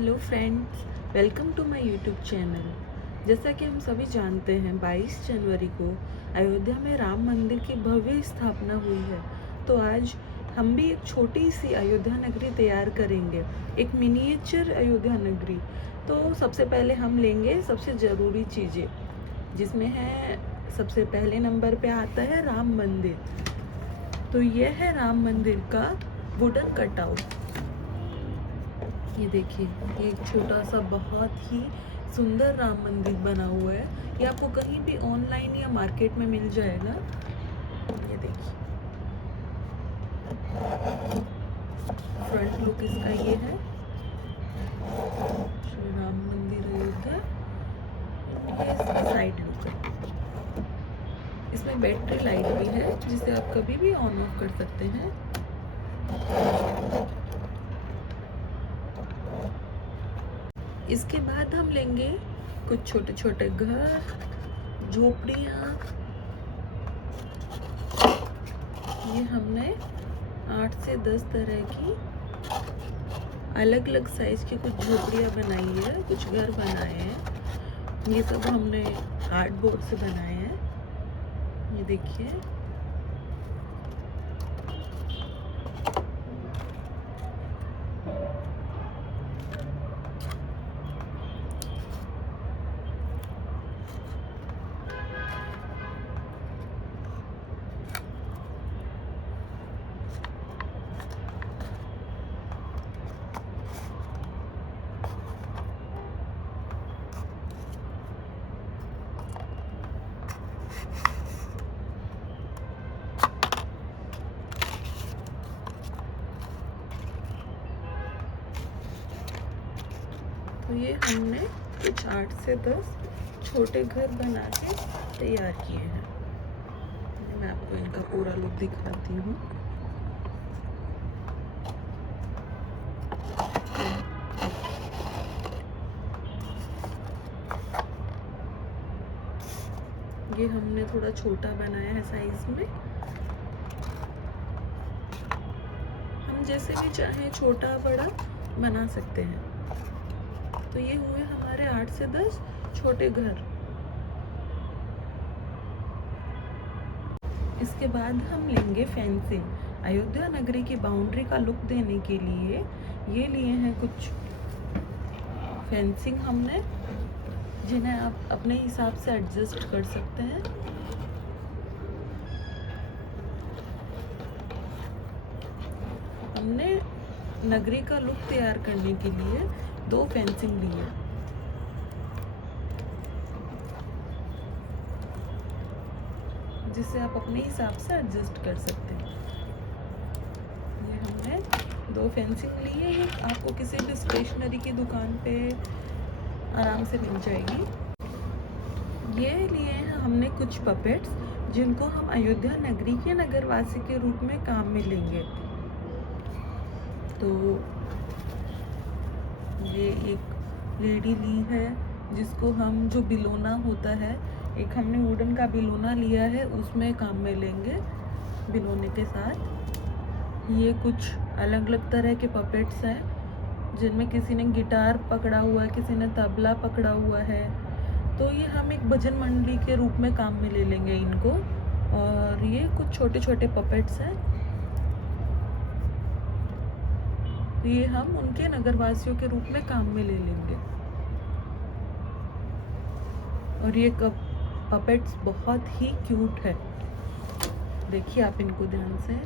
Hello friends, welcome to my YouTube channel. जैसा कि हम सभी जानते हैं 22 जनवरी को अयोध्या में राम मंदिर की भव्य स्थापना हुई है। तो आज हम भी एक छोटी सी अयोध्या नगरी तैयार करेंगे, एक मिनिएचर अयोध्या नगरी। तो सबसे पहले हम लेंगे सबसे ज़रूरी चीज़ें, जिसमें है सबसे पहले नंबर पे आता है राम मंदिर। तो यह है राम मंदिर का वुडन कटआउट। ये देखिए, ये एक छोटा सा बहुत ही सुंदर राम मंदिर बना हुआ है। ये आपको कहीं भी ऑनलाइन या मार्केट में मिल जाएगा। ये देखिए, फ्रंट लुक इसका ये है, श्री राम मंदिर अयोध्या। ये इसका साइड लुक है। इसमें बैटरी लाइट भी है, जिसे आप कभी भी ऑन ऑफ कर सकते हैं। इसके बाद हम लेंगे कुछ छोटे छोटे घर, झोपड़ियाँ। ये हमने 8 से 10 तरह की अलग अलग साइज की कुछ झोपड़ियाँ बनाई है, कुछ घर बनाए हैं। ये सब हमने हार्डबोर्ड से बनाए हैं। ये देखिए, तो ये हमने कुछ 8 से 10 छोटे घर बना के तैयार किए हैं। मैं आपको इनका पूरा लुक दिखाती हूँ। ये हमने थोड़ा छोटा बनाया है साइज में। हम जैसे भी चाहें छोटा बड़ा बना सकते हैं। तो ये हुए हमारे 8 से 10 छोटे घर। इसके बाद हम लेंगे फेंसिंग। अयोध्या नगरी की बाउंड्री का लुक देने के लिए ये लिए हैं कुछ फेंसिंग हमने, जिन्हें आप अपने हिसाब से एडजस्ट कर सकते हैं। हमने नगरी का लुक तैयार करने के लिए 2 फेंसिंग लिए, जिसे आप अपने हिसाब से एडजस्ट कर सकते हैं। ये हमने 2 फेंसिंग लिए। ये आपको किसी भी स्टेशनरी की दुकान पे आराम से मिल जाएगी। ये लिए हैं हमने कुछ पपेट्स, जिनको हम अयोध्या नगरी के नगरवासी के रूप में काम में लेंगे। तो ये एक लेडी ली है, जिसको हम जो बिलोना होता है, एक हमने वुडन का बिलोना लिया है, उसमें काम में लेंगे बिलोने के साथ। ये कुछ अलग अलग तरह के पपेट्स हैं, जिनमें किसी ने गिटार पकड़ा हुआ है, किसी ने तबला पकड़ा हुआ है। तो ये हम एक भजन मंडली के रूप में काम में ले लेंगे इनको। और ये कुछ छोटे छोटे पपेट्स हैं, तो ये हम उनके नगरवासियों के रूप में काम में ले लेंगे। और ये पपेट्स बहुत ही क्यूट है, देखिए आप इनको ध्यान से।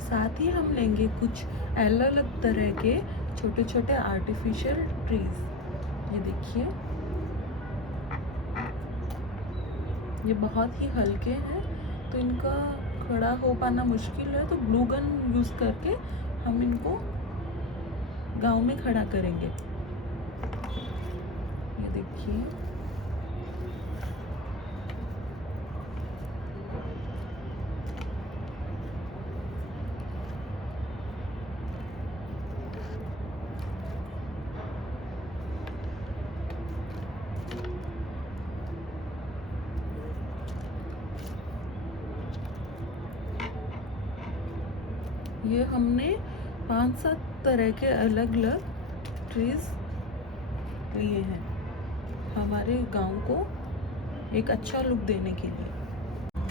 साथ ही हम लेंगे कुछ अलग अलग तरह के छोटे छोटे आर्टिफिशियल ट्रीज। ये देखिए, ये बहुत ही हल्के हैं, तो इनका खड़ा हो पाना मुश्किल है। तो ग्लू गन यूज़ करके हम इनको गांव में खड़ा करेंगे। ये देखिए, ये हमने 5-7 तरह के अलग अलग ट्रीज लिए हैं हमारे गांव को एक अच्छा लुक देने के लिए।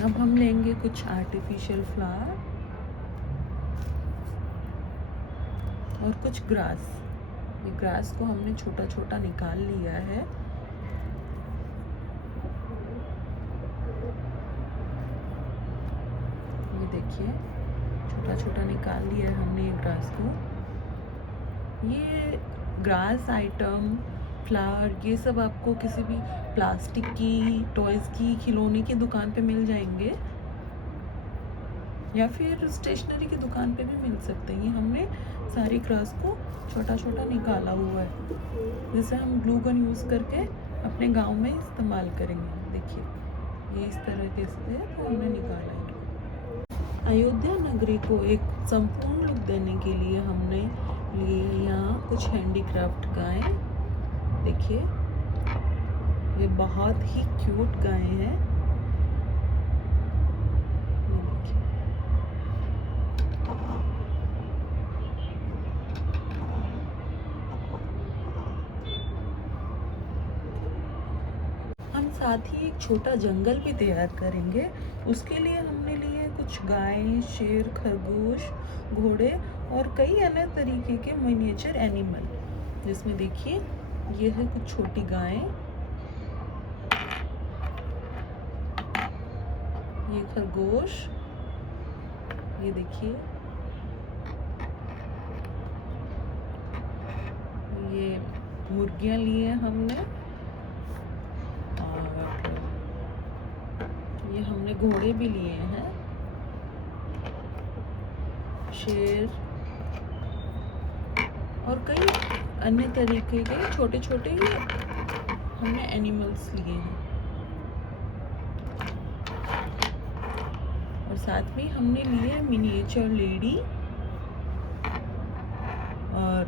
अब हम लेंगे कुछ आर्टिफिशियल फ्लावर और कुछ ग्रास। ये ग्रास को हमने छोटा छोटा निकाल लिया है। ये देखिए छोटा छोटा निकाल लिया है हमने ये ग्रास को। ये ग्रास आइटम फ्लावर ये सब आपको किसी भी प्लास्टिक की टॉयज़ की खिलौने की दुकान पे मिल जाएंगे या फिर स्टेशनरी की दुकान पे भी मिल सकते हैं। ये हमने सारी ग्रास को छोटा छोटा निकाला हुआ है जिसे हम ग्लू गन यूज़ करके अपने गांव में इस्तेमाल करेंगे। देखिए ये इस तरीके से तो हमने निकाला है। अयोध्या नगरी को एक संपूर्ण लुक देने के लिए हमने लिए यहाँ कुछ हैंडीक्राफ्ट गाय। देखिए ये बहुत ही क्यूट गाय हैं। हम साथ ही एक छोटा जंगल भी तैयार करेंगे। उसके लिए हमने लिए कुछ गाय, शेर, खरगोश, घोड़े और कई अन्य तरीके के मिनिएचर एनिमल, जिसमें देखिए ये है कुछ छोटी गायें, ये खरगोश, ये देखिए ये मुर्गियां लिए हमने और ये हमने घोड़े भी लिए हैं, शेर और कई अन्य तरीके के छोटे छोटे ही हमने एनिमल्स लिए हैं। और साथ में हमने लिए मिनिएचर लेडी और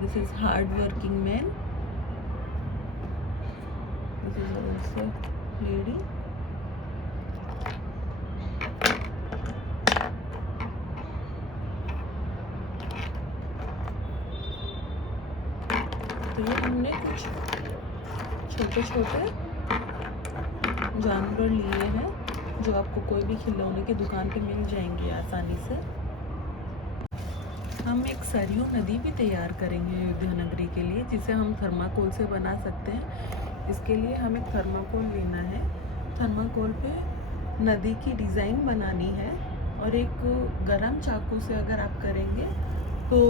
this is hard working man, this is also lady. तो ये हमने कुछ छोटे छोटे जानवर लिए हैं जो आपको कोई भी खिलौने की दुकान पे मिल जाएंगे आसानी से। हम एक सरयू नदी भी तैयार करेंगे अयोध्या नगरी के लिए, जिसे हम थर्माकोल से बना सकते हैं। इसके लिए हमें थर्माकोल लेना है। थर्माकोल पे नदी की डिज़ाइन बनानी है और एक गरम चाकू से अगर आप करेंगे तो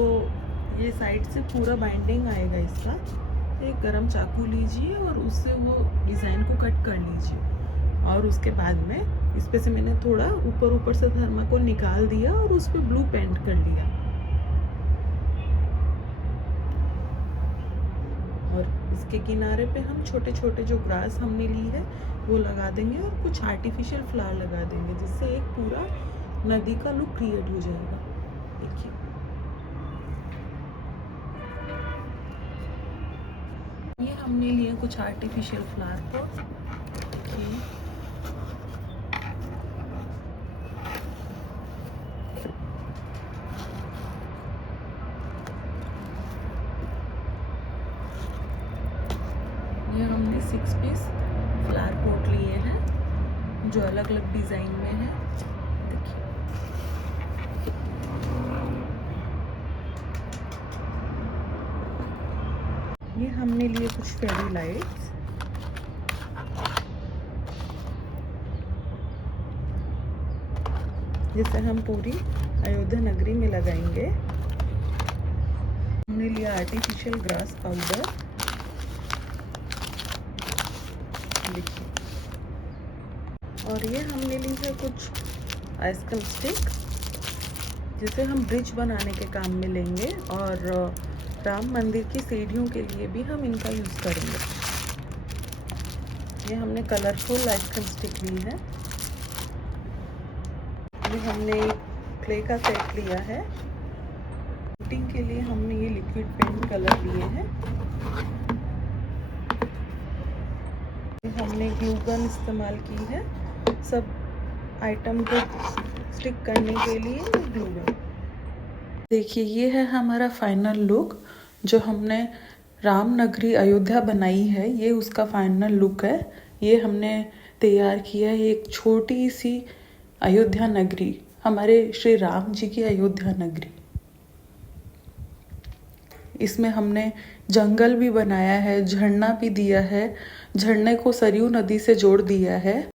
ये साइड से पूरा बाइंडिंग आएगा इसका। तो एक गरम चाकू लीजिए और उससे वो डिज़ाइन को कट कर लीजिए और उसके बाद में इस पे से मैंने थोड़ा ऊपर से थर्माकोल निकाल दिया और उस पर ब्लू पेंट कर लिया और इसके किनारे पे हम छोटे छोटे जो ग्रास हमने ली है वो लगा देंगे और कुछ आर्टिफिशियल फ्लावर लगा देंगे, जिससे एक पूरा नदी का लुक क्रिएट हो जाएगा। देखिए ये हमने लिए कुछ आर्टिफिशियल फ्लावर पॉट। ये हमने 6 पीस फ्लावर पॉट लिए हैं जो अलग अलग डिज़ाइन में है। देखिए ये हमने लिए कुछ फेरी लाइट्स, जिसे हम पूरी अयोध्या नगरी में लगाएंगे। हमने लिया आर्टिफिशियल ग्रास पाउडर, देखिए, और ये हमने ली है कुछ आइसक्रीम स्टिक, जिसे हम ब्रिज बनाने के काम में लेंगे और राम मंदिर की सीढ़ियों के लिए भी हम इनका यूज़ करेंगे। ये हमने कलरफुल आइसक्रीम स्टिक ली है। ये हमने क्ले का सेट लिया है। पेंटिंग के लिए हमने ये लिक्विड पेंट कलर लिए हैं। हमने ग्लू गन इस्तेमाल की है सब आइटम को स्टिक करने के लिए। ग्लू गन देखिए, ये है हमारा फाइनल लुक जो हमने राम नगरी अयोध्या बनाई है। ये उसका फाइनल लुक है। ये हमने तैयार किया है एक छोटी सी अयोध्या नगरी, हमारे श्री राम जी की अयोध्या नगरी। इसमें हमने जंगल भी बनाया है, झरना भी दिया है, झरने को सरयू नदी से जोड़ दिया है